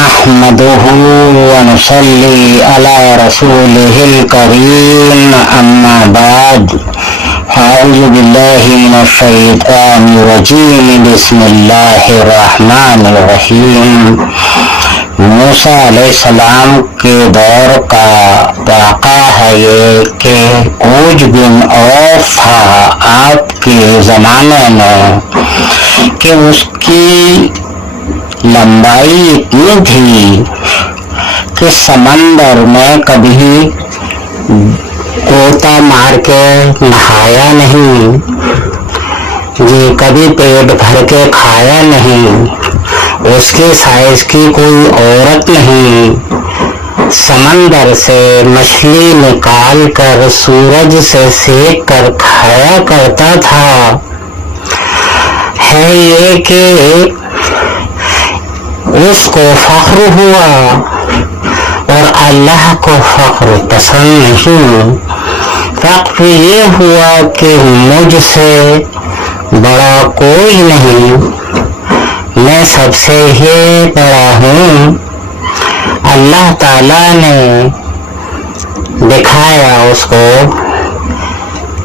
نحمده ونصلي على رسوله الكريم أما بعد أعوذ بالله من الشيطان الرجيم بسم الله الرحمن الرحیم. موسیٰ علیہ السلام کے دور کا واقعہ ہے یہ کہ اوج بن اوف تھا آپ کے زمانے میں کہ اس کی لمبائی اتنی تھی کہ سمندر میں کبھی غوطہ مار کے نہایا نہیں جی، کبھی پیٹ بھر کے کھایا نہیں، اس کے سائز کی کوئی عورت نہیں، سمندر سے مچھلی نکال کر سورج سے سیک کر کھایا کرتا تھا. ہے یہ کہ اس کو فخر ہوا اور اللہ کو فخر پسند نہیں. فخر یہ ہوا کہ مجھ سے بڑا کوئی نہیں، میں سب سے ہی بڑا ہوں. اللہ تعالیٰ نے دکھایا اس کو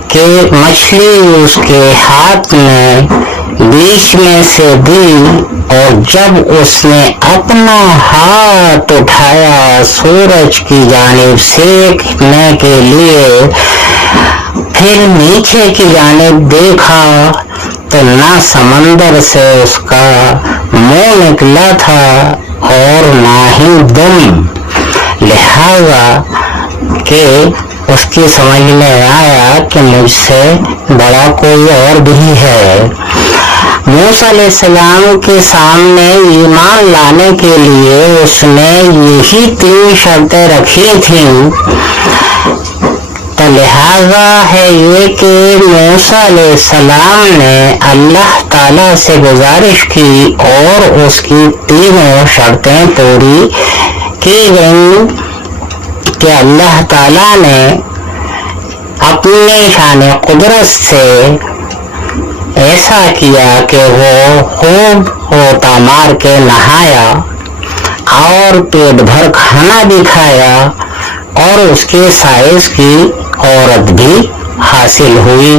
کہ مچھلی اس کے ہاتھ میں بیچ میں سے دی، اور جب اس نے اپنا ہاتھ اٹھایا سورج کی جانب سیکنے کے لیے، پھر نیچے کی جانب دیکھا تو نہ سمندر سے اس کا منہ نکلا تھا اور نہ ہی دم. لہذا کہ اس کی سمجھ میں آیا کہ مجھ سے بڑا کوئی اور بھی ہے. موسیٰ علیہ السلام کے سامنے ایمان لانے کے لیے اس نے یہی 3 شرطیں رکھی تھیں. تو لہذا ہے یہ کہ موسیٰ علیہ السلام نے اللہ تعالیٰ سے گزارش کی اور اس کی 3 شرطیں پوری کی گئیں کہ اللہ تعالیٰ نے اپنے شان قدرت سے ایسا کیا کہ وہ خوب غوطہ مار کے نہایا اور پیٹ بھر کھانا بھی کھایا اور اس کے سائز کی عورت بھی حاصل ہوئی.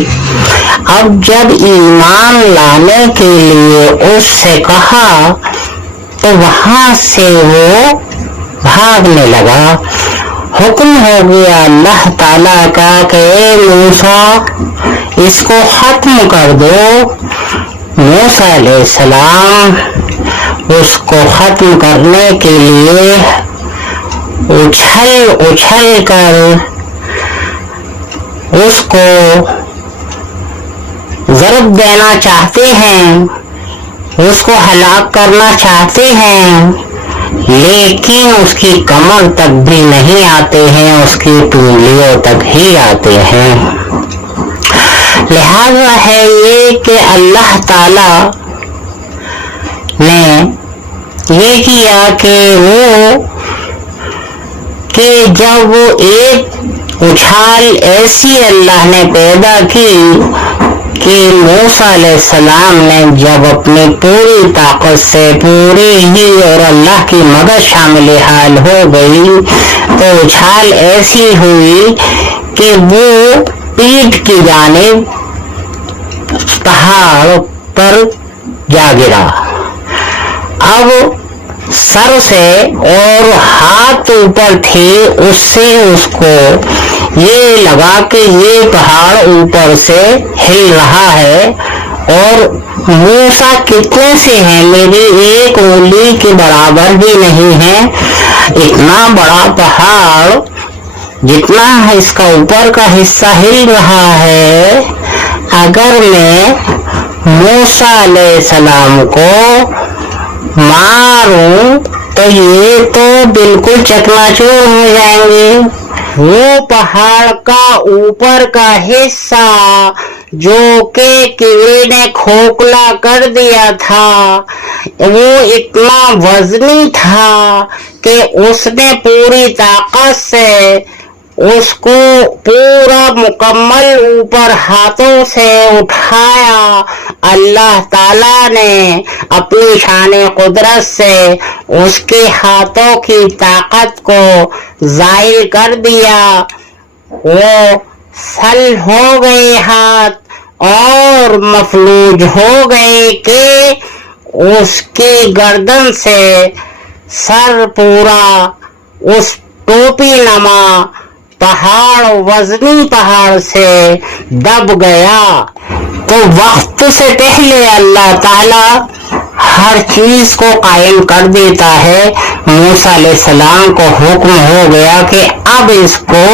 اب جب ایمان لانے کے لیے اس سے کہا تو وہاں سے وہ بھاگنے لگا. حکم ہو گیا اللہ تعالیٰ کا کہ اے موسیٰ اس کو ختم کر دو. موسیٰ علیہ السلام اس کو ختم کرنے کے لیے اچھل کر اس کو ضرب دینا چاہتے ہیں، اس کو ہلاک کرنا چاہتے ہیں، لیکن اس کی کمر تک بھی نہیں آتے ہیں، اس کی پنڈلیوں تک ہی آتے ہیں. لہذا ہے یہ کہ اللہ تعالی نے یہ کیا کہ جب وہ ایک اچھال ایسی اللہ نے پیدا کی کہ موسیٰ علیہ السلام نے جب اپنی پوری طاقت سے پوری ہی اور اللہ کی مدد شامل حال ہو گئی تو اچھال ایسی ہوئی کہ وہ پیٹھ کی جانب پہاڑ پر جا گرا. اب سر سے اور ہاتھ اوپر تھے، اس سے اس کو یہ لگا کہ یہ پہاڑ اوپر سے ہل رہا ہے اور موسیٰ کتنے سے ہیں، میری ایک انگلی کے برابر بھی نہیں ہے. اتنا بڑا پہاڑ جتنا اس کا اوپر کا حصہ ہل رہا ہے، اگر میں موسیٰ علیہ السلام کو ماروں تو یہ تو بالکل چکناچور ہو جائیں گے. وہ پہاڑ کا اوپر کا حصہ جو کہ کیڑے نے کھوکھلا کر دیا تھا وہ اتنا وزنی تھا کہ اس نے پوری طاقت سے اس کو پورا مکمل اوپر ہاتھوں سے اٹھایا، اللہ تعالیٰ نے اپنی شان قدرت سے اس کے ہاتھوں کی طاقت کو زائل کر دیا، وہ سل ہو گئے ہاتھ اور مفلوج ہو گئے کہ اس کی گردن سے سر پورا اس ٹوپی نما پہاڑ، وزنی پہاڑ سے دب گیا۔ تو وقت سے پہلے اللہ تعالی ہر چیز کو قائم کر دیتا ہے۔ موسیٰ علیہ السلام کو حکم ہو گیا کہ اب اس کو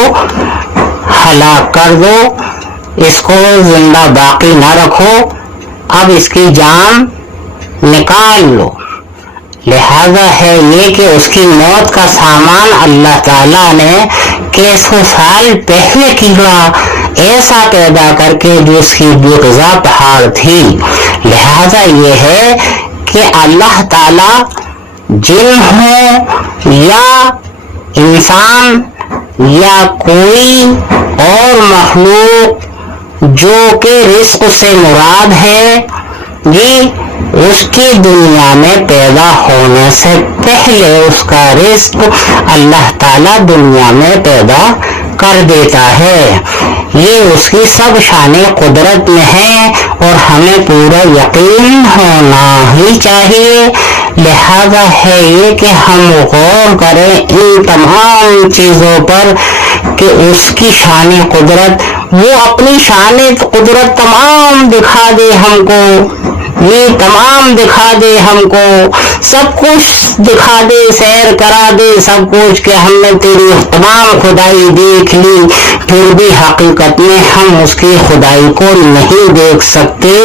ہلاک کر دو، اس کو زندہ باقی نہ رکھو، اب اس کی جان نکال لو۔ لہذا ہے یہ کہ اس کی موت کا سامان اللہ تعالیٰ نے کیسوں سال پہلے کیڑا ایسا پیدا کر کے جو اس کی بے غذا پہاڑ تھی۔ لہذا یہ ہے کہ اللہ تعالیٰ جن ہوں یا انسان یا کوئی اور مخلوق جو کہ رزق سے مراد ہے، اس کی دنیا میں پیدا ہونے سے پہلے اس کا رزق اللہ تعالیٰ دنیا میں پیدا کر دیتا ہے۔ یہ اس کی سب شان قدرت میں ہے اور ہمیں پورا یقین ہونا ہی چاہیے۔ لہذا ہے یہ کہ ہم غور کریں ان تمام چیزوں پر کہ اس کی شان قدرت، وہ اپنی شان قدرت تمام دکھا دے ہم کو، یہ تمام دکھا دے ہم کو، سب کچھ دکھا دے، سیر کرا دے سب کچھ کہ ہم نے تیری تمام خدائی دیکھ لی، پھر بھی حقیقت میں ہم اس کی خدائی کو نہیں دیکھ سکتے،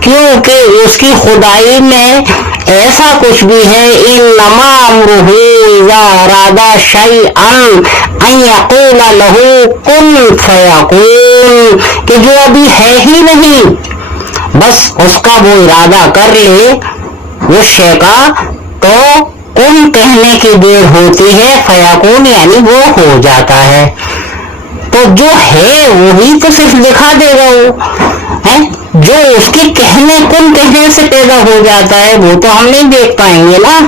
کیونکہ اس کی خدائی میں ایسا کچھ بھی ہے، انما امرہ اذا اراد شیئا ان یقول لہ کن فیکون، کہ جو ابھی ہے ہی نہیں، بس اس کا وہ ارادہ کر لے اس شے کا تو کن کہنے کی دیر ہوتی ہے، فیکون یعنی وہ ہو جاتا ہے۔ تو جو ہے وہی تو صرف دکھا دے گا، وہ جو اس کے کہنے کن کہنے سے پیدا ہو جاتا ہے وہ تو ہم نہیں دیکھ پائیں گے نا۔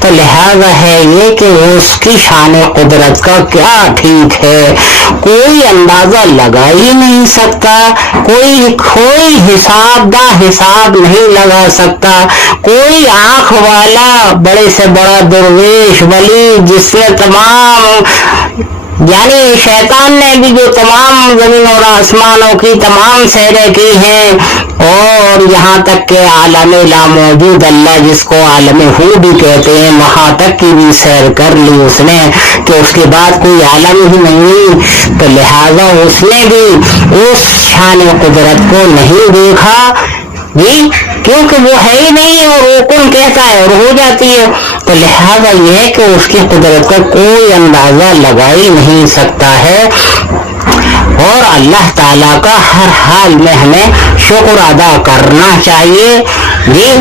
تو لہذا ہے یہ کہ اس کی شان قدرت کا کیا ٹھیک ہے، کوئی اندازہ لگا ہی نہیں سکتا، کوئی حساب دا حساب نہیں لگا سکتا، کوئی آنکھ والا بڑے سے بڑا درویش ولی جس نے تمام یعنی شیطان نے بھی جو تمام زمین اور آسمانوں کی تمام سیریں کی ہیں، اور یہاں تک کہ عالم لاموجود اللہ جس کو عالم ہو بھی کہتے ہیں، وہاں تک کی بھی سیر کر لی اس نے کہ اس کے بعد کوئی عالم ہی نہیں، تو لہذا اس نے بھی اس شان قدرت کو نہیں دیکھا کیونکہ وہ ہے ہی نہیں اور وہ کن کہتا ہے اور ہو جاتی ہے۔ تو لہذا یہ ہے کہ اس کی قدرت کا کوئی اندازہ لگا ہی نہیں سکتا ہے، اور اللہ تعالیٰ کا ہر حال میں ہمیں شکر ادا کرنا چاہیے،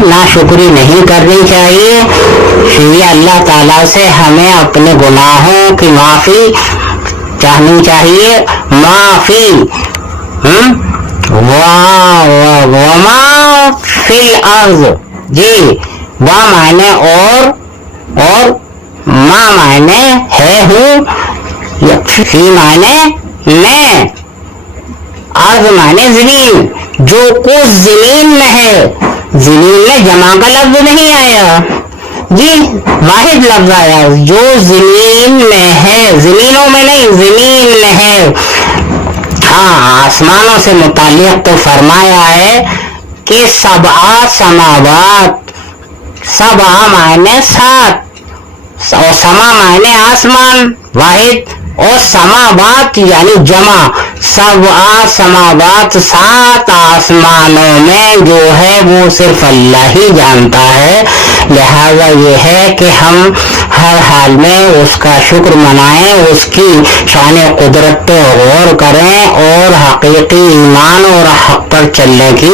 ناشکری نہیں کرنی چاہیے۔ یہ اللہ تعالیٰ سے ہمیں اپنے گناہوں کی معافی چاہنی چاہیے، معافی وما فی الارض، وا معنی اور ما معنی ہے ہوں، فی معنی میں، ارض معنی زمین، جو کچھ زمین میں ہے، زمین میں جمع کا لفظ نہیں آیا، واحد لفظ آیا، جو زمین میں ہے، زمینوں میں نہیں زمین میں ہے۔ ہاں آسمانوں سے متعلق تو فرمایا ہے کہ سبع سماوات، سبع معنی سات، اور سما معنی آسمان واحد، اور سماوات یعنی جمع، سبع سماوات، سات آسمانوں میں جو ہے وہ صرف اللہ ہی جانتا ہے۔ لہذا یہ ہے کہ ہم ہر حال میں اس کا شکر منائیں، اس کی شان قدرت پہ غور کریں اور حقیقی ایمان اور حق پر چلنے کی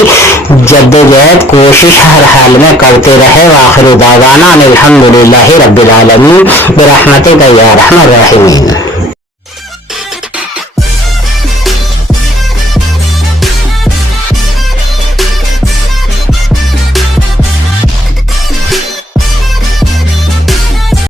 جدوجہد کوشش ہر حال میں کرتے رہے۔ وآخر دعوانا الحمدللہ رب العالمین برحمتک یا ارحم الراحمین۔